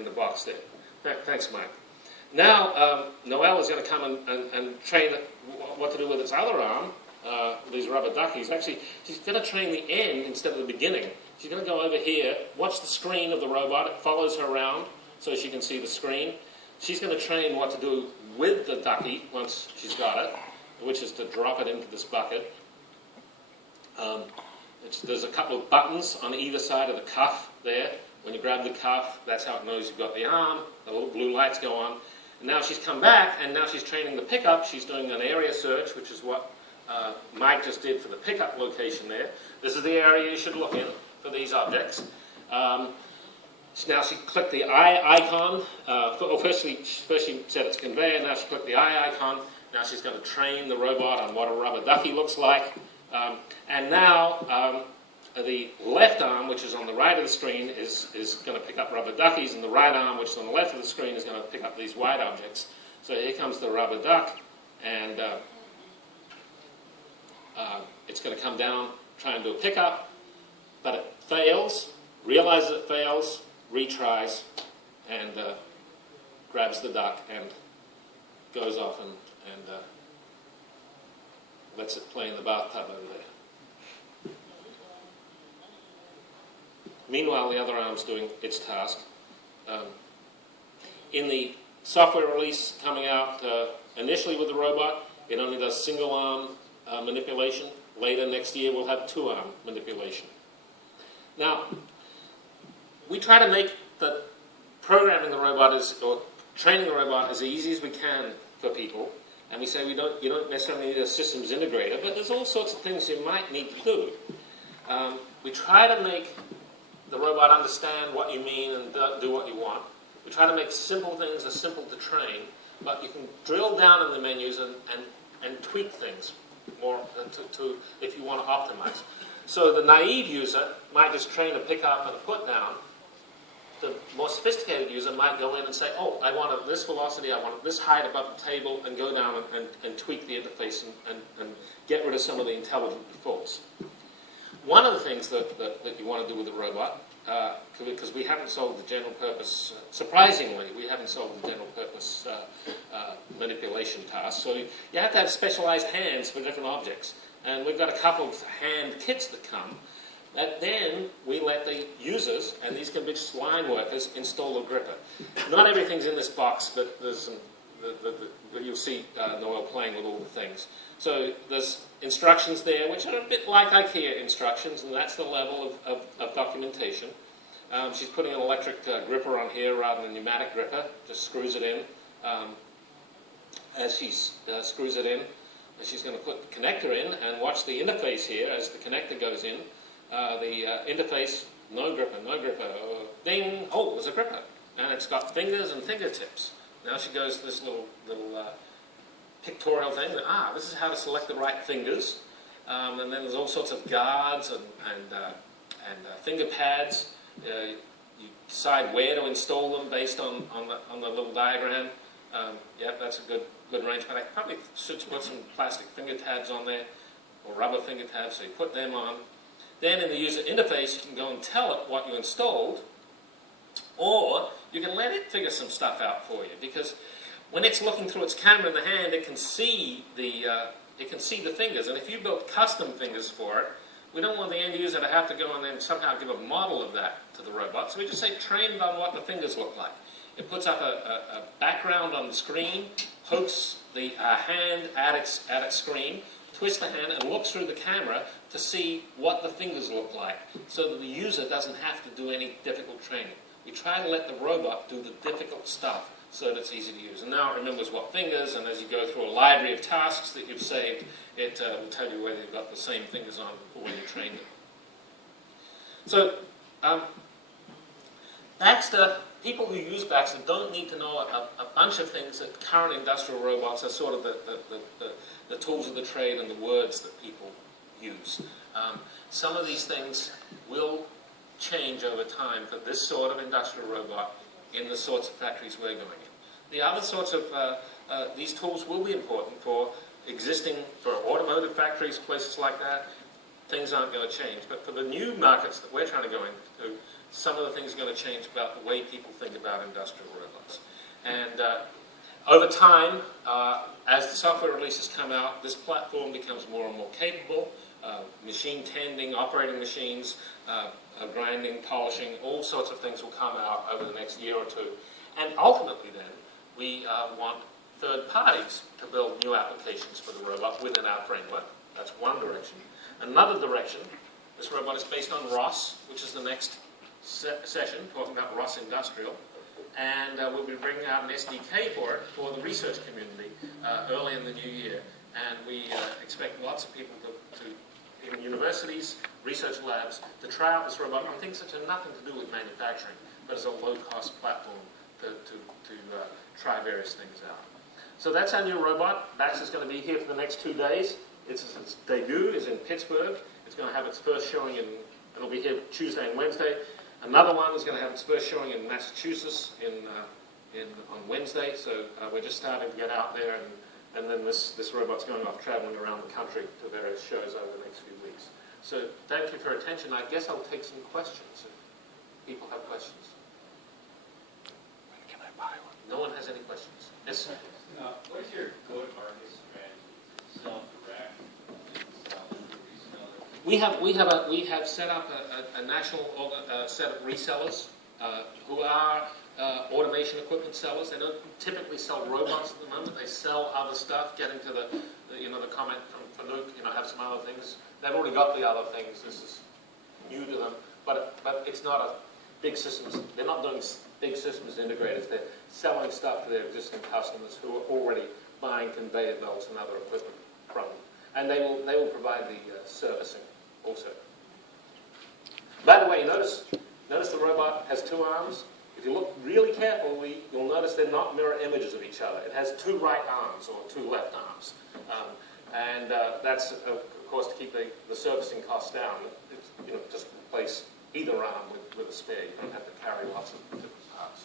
in the box there. Thanks, Mike. Now, Noelle is going to come and train what to do with its other arm, these rubber duckies. Actually, she's going to train the end instead of the beginning. She's going to go over here, watch the screen of the robot. It follows her around so she can see the screen. She's going to train what to do with the ducky once she's got it, which is to drop it into this bucket. There's a couple of buttons on either side of the cuff there. When you grab the cuff, that's how it knows you've got the arm. The little blue lights go on. And now she's come back, and now she's training the pickup. She's doing an area search, which is what Mike just did for the pickup location there. This is the area you should look in for these objects. Now she clicked the eye icon. First she said it's conveyor. Now she clicked the eye icon. Now she's going to train the robot on what a rubber ducky looks like. And now the left arm, which is on the right of the screen, is going to pick up rubber duckies, and the right arm, which is on the left of the screen, is going to pick up these white objects. So here comes the rubber duck, and it's going to come down, try and do a pickup, but it fails, realizes it fails, retries, and grabs the duck and goes off and lets it play in the bathtub over there. Meanwhile, the other arm's doing its task. In the software release coming out initially with the robot, it only does single arm manipulation. Later next year, we'll have two arm manipulation. Now, we try to make the programming the robot or training the robot as easy as we can for people. And we say you don't necessarily need a systems integrator, but there's all sorts of things you might need to do. We try to make the robot understand what you mean and do what you want. We try to make simple things as simple to train, but you can drill down in the menus and tweak things more if you want to optimize. So the naive user might just train a pickup and a put down. The more sophisticated user might go in and say, oh, I want this velocity, I want this height above the table, and go down and tweak the interface and get rid of some of the intelligent defaults. One of the things that you want to do with the robot, because we haven't solved the general purpose, surprisingly, we haven't solved the general purpose manipulation task, so you have to have specialized hands for different objects. And we've got a couple of hand kits that come. And then we let the users, and these can be just line workers, install a gripper. Not everything's in this box, but there's some, you'll see Noelle playing with all the things. So there's instructions there, which are a bit like IKEA instructions, and that's the level of documentation. She's putting an electric gripper on here rather than a pneumatic gripper, just screws it in. As she screws it in, she's going to put the connector in and watch the interface here as the connector goes in. The interface, no gripper, ding, oh, there's a gripper. And it's got fingers and fingertips. Now she goes to this little pictorial thing, this is how to select the right fingers. And then there's all sorts of guards and finger pads. You decide where to install them based on the little diagram. Yeah, that's a good range, but I probably should put some plastic finger tabs on there, or rubber finger tabs, so you put them on. Then in the user interface, you can go and tell it what you installed, or you can let it figure some stuff out for you, because when it's looking through its camera in the hand, it can see the fingers, and if you built custom fingers for it, we don't want the end user to have to go and then somehow give a model of that to the robot, so we just say train it on what the fingers look like. It puts up a background on the screen, pokes the hand at its screen, twists the hand and looks through the camera to see what the fingers look like, so that the user doesn't have to do any difficult training. We try to let the robot do the difficult stuff so that it's easy to use. And now it remembers what fingers, and as you go through a library of tasks that you've saved, it will tell you whether you've got the same fingers on or when you trained it. So, Baxter, people who use Baxter don't need to know a bunch of things that current industrial robots are sort of the tools of the trade and the words that people use. Some of these things will change over time for this sort of industrial robot in the sorts of factories we're going in. The other sorts of, these tools will be important for automotive factories, places like that. Things aren't going to change. But for the new markets that we're trying to go into, some of the things are going to change about the way people think about industrial robots. And over time, as the software releases come out, this platform becomes more and more capable. Machine tending, operating machines, grinding, polishing, all sorts of things will come out over the next year or two. And ultimately then, we want third parties to build new applications for the robot within our framework. That's one direction. Another direction, this robot is based on ROS, which is the next session, talking about ROS Industrial. And we'll be bringing out an SDK for it for the research community early in the new year. And we expect lots of people in universities, research labs, to try out this robot on things that have nothing to do with manufacturing, but as a low-cost platform to try various things out. So that's our new robot. Baxter's going to be here for the next 2 days. Its debut is in Pittsburgh. It's going to have its first showing it'll be here Tuesday and Wednesday. Another one is going to have its first showing in Massachusetts on Wednesday. So we're just starting to get out there, and then this robot's going off traveling around the country to various shows over the next few weeks. So thank you for your attention. I guess I'll take some questions if people have questions. When can I buy one? No one has any questions. Yes? What is your go-to-market strategy? Sell direct? Sell reseller? We have set up a national set of resellers who are automation equipment sellers. They don't typically sell robots at the moment. They sell other stuff. Getting to the comment from Fanuc, have some other things. They've already got the other things. This is new to them, but it's not a big systems. They're not doing big systems integrators. They're selling stuff to their existing customers who are already buying conveyor belts and other equipment from them. And they will provide the servicing also. By the way, notice the robot has 2 arms. If you look really carefully, you'll notice they're not mirror images of each other. It has 2 right arms or 2 left arms. That's, of course, to keep the servicing costs down. It's, just replace either arm with a spare. You don't have to carry lots of different parts.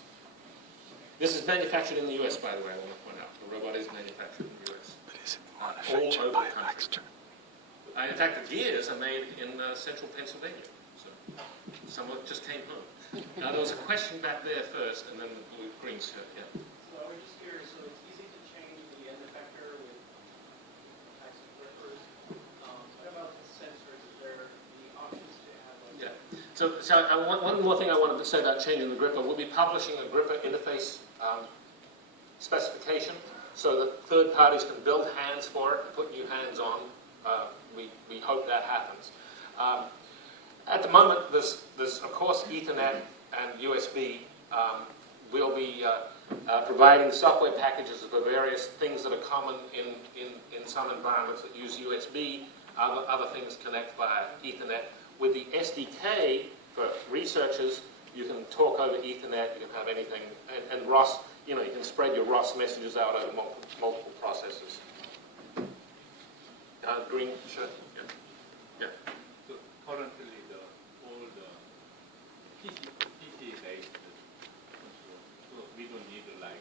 This is manufactured in the US, by the way, I want to point out. The robot is manufactured in the US. But is it manufactured by Baxter? In fact, the gears are made in central Pennsylvania. So someone just came home. Now, there was a question back there first, and then the blue green shirt, yeah. So I was just curious, so it's easy to change the end effector with types of grippers. What about the sensors? Is there the options to have like So one more thing I wanted to say about changing the gripper. We'll be publishing a gripper interface specification so that third parties can build hands for it and put new hands on. We hope that happens. At the moment, there's of course Ethernet and USB. We'll be providing software packages for various things that are common in some environments that use USB. Other things connect via Ethernet. With the SDK for researchers, you can talk over Ethernet. You can have anything, and ROS. You can spread your ROS messages out over multiple processors. Green shirt. Yeah. So currently, the old PC-based control, so we don't need like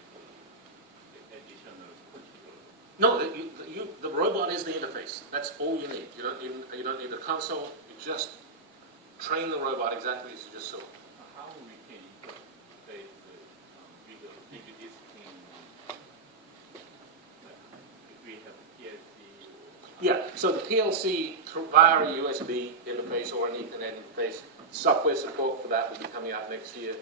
additional control. No, the robot is the interface. That's all you need. You don't need a console. You just train the robot exactly as you just saw. How we can interface with the big disk if we have PLC? Yeah, so the PLC via a USB interface or an Ethernet interface, software support for that will be coming out next year.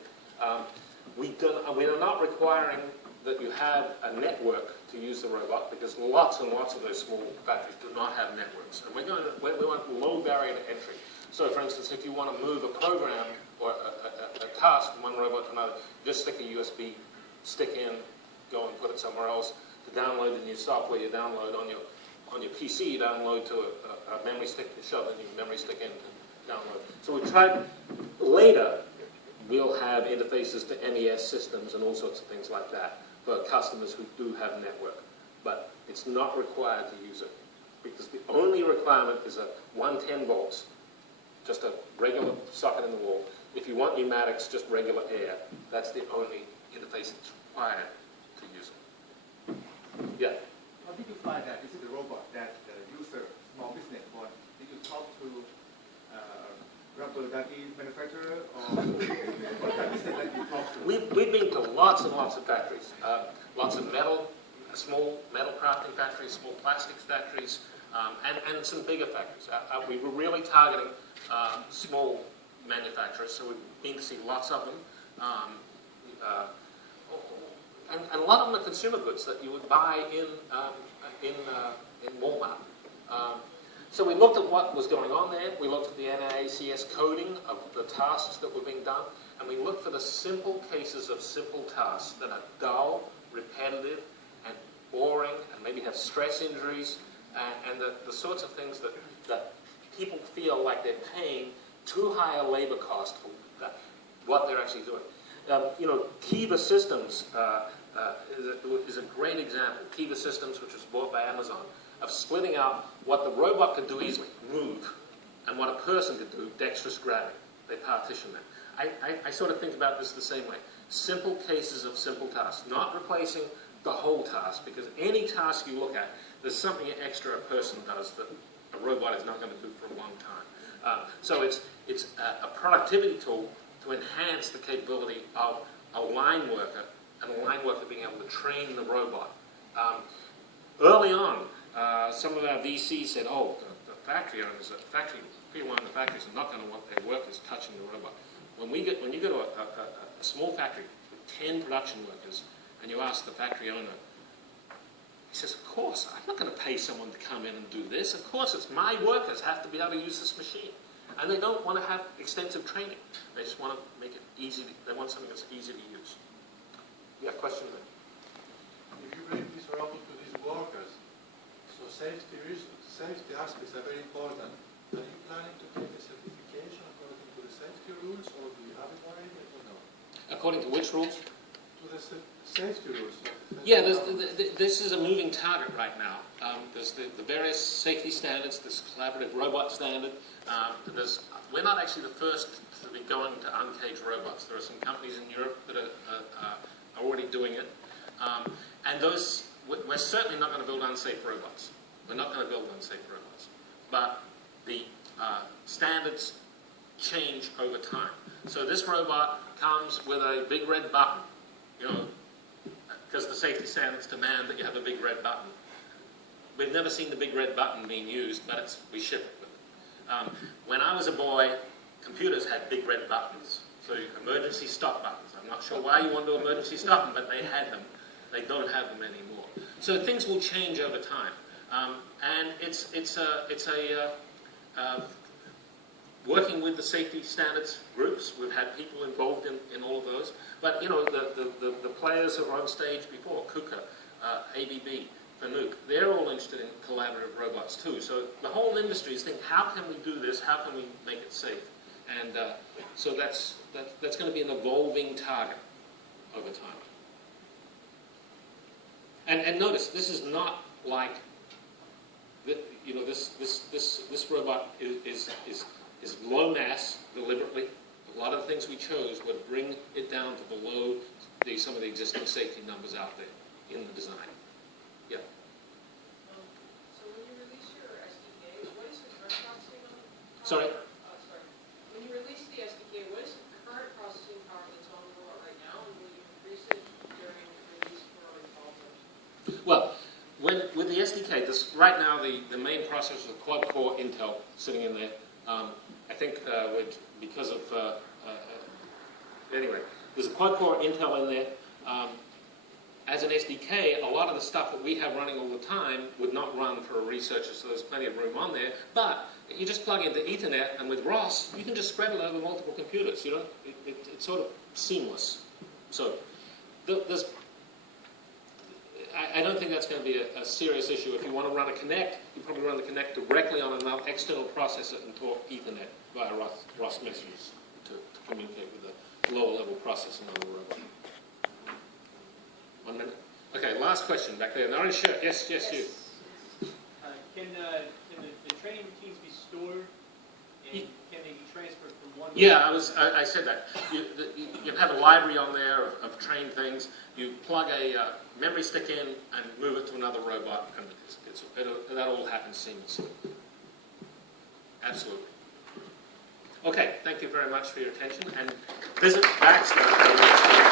We are not requiring that you have a network to use the robot because lots and lots of those small factories do not have networks. And we want low barrier to entry. So, for instance, if you want to move a program or a task from one robot to another, just stick a USB stick in, go and put it somewhere else. To download the new software, you download on your PC, you download to a memory stick, you shove the new memory stick in to download. So we tried later. We'll have interfaces to MES systems and all sorts of things like that for customers who do have a network. But it's not required to use it because the only requirement is a 110 volts, just a regular socket in the wall. If you want pneumatics, just regular air. That's the only interface that's required to use it. Yeah? How did you find that this is the robot that the user, small business want? Did you talk to example, Ducky manufacturer or what is it that you talk to? We've been to lots and lots of factories, lots of metal, small metal crafting factories, small plastics factories, and some bigger factories. We were really targeting small manufacturers, so we've been to see lots of them. And a lot of them are consumer goods that you would buy in Walmart. So we looked at what was going on there. We looked at the NAACS coding of the tasks that were being done, and we looked for the simple cases of simple tasks that are dull, repetitive, and boring, and maybe have stress injuries, and the sorts of things that people feel like they're paying too high a labor cost for what they're actually doing. Kiva Systems is a great example. Kiva Systems, which was bought by Amazon, of splitting out what the robot could do easily, move, and what a person could do, dexterous grabbing. They partition that. I sort of think about this the same way. Simple cases of simple tasks, not replacing the whole task, because any task you look at, there's something extra a person does that a robot is not going to do for a long time. So it's a productivity tool to enhance the capability of a line worker, and a line worker being able to train the robot. Early on, some of our VCs said, "Oh, the factory owners, people in the factories are not going to want their workers touching the robot." When you go to a small factory with 10 production workers, and you ask the factory owner, he says, "Of course, I'm not going to pay someone to come in and do this. Of course, it's my workers have to be able to use this machine." And they don't want to have extensive training. They just want to make it easy. They want something that's easy to use. Yeah, question there. If you bring this robot to these workers, so safety aspects are very important. Are you planning to take a certification according to the safety rules, or do you have it already, or no? According to which rules? To the safety rules. Yeah, this is a moving target right now. There's the various safety standards, this collaborative robot standard. We're not actually the first to be going to uncaged robots. There are some companies in Europe that are already doing it. And we're certainly not going to build unsafe robots. We're not going to build unsafe robots. But the standards change over time. So this robot comes with a big red button, because the safety standards demand that you have a big red button. We've never seen the big red button being used, but we ship it with it. When I was a boy, computers had big red buttons. So emergency stop buttons. I'm not sure why you want to emergency stop them, but they had them. They don't have them anymore. So things will change over time. And it's working with the safety standards groups. We've had people involved in all of those. But, the players that were on stage before, KUKA, ABB, Fanuc, they're all interested in collaborative robots too. So the whole industry is thinking, how can we do this? How can we make it safe? And so that's going to be an evolving target over time. And notice, this is not like, this robot is low mass deliberately. A lot of the things we chose would bring it down to below some of the existing safety numbers out there in the design. Yeah. So when you release your SDK, what is the current processing on it? Sorry? Sorry. When you release the SDK, what is the current processing power that's on the robot right now, and will you increase it during the release for other developers? Well, with the SDK, right now the main processor is a quad-core Intel sitting in there. I think because of anyway, there's a quad-core Intel in there. As an SDK, a lot of the stuff that we have running all the time would not run for a researcher, so there's plenty of room on there. But you just plug into Ethernet, and with ROS, you can just spread it over multiple computers. It's sort of seamless. So there's. I don't think that's going to be a serious issue. If you want to run a Connect, you probably run the Connect directly on another external processor and talk Ethernet via ROS messages to communicate with the lower level processing on the robot. 1 minute. Okay, last question back there. An orange shirt. Yes, you. Can the training routines be stored, and can they be transferred from one? Yeah, I said that. You have a library on there of trained things. You plug a memory stick in and move it to another robot, and that all happens seamlessly. Absolutely. Okay, thank you very much for your attention, and visit Baxter.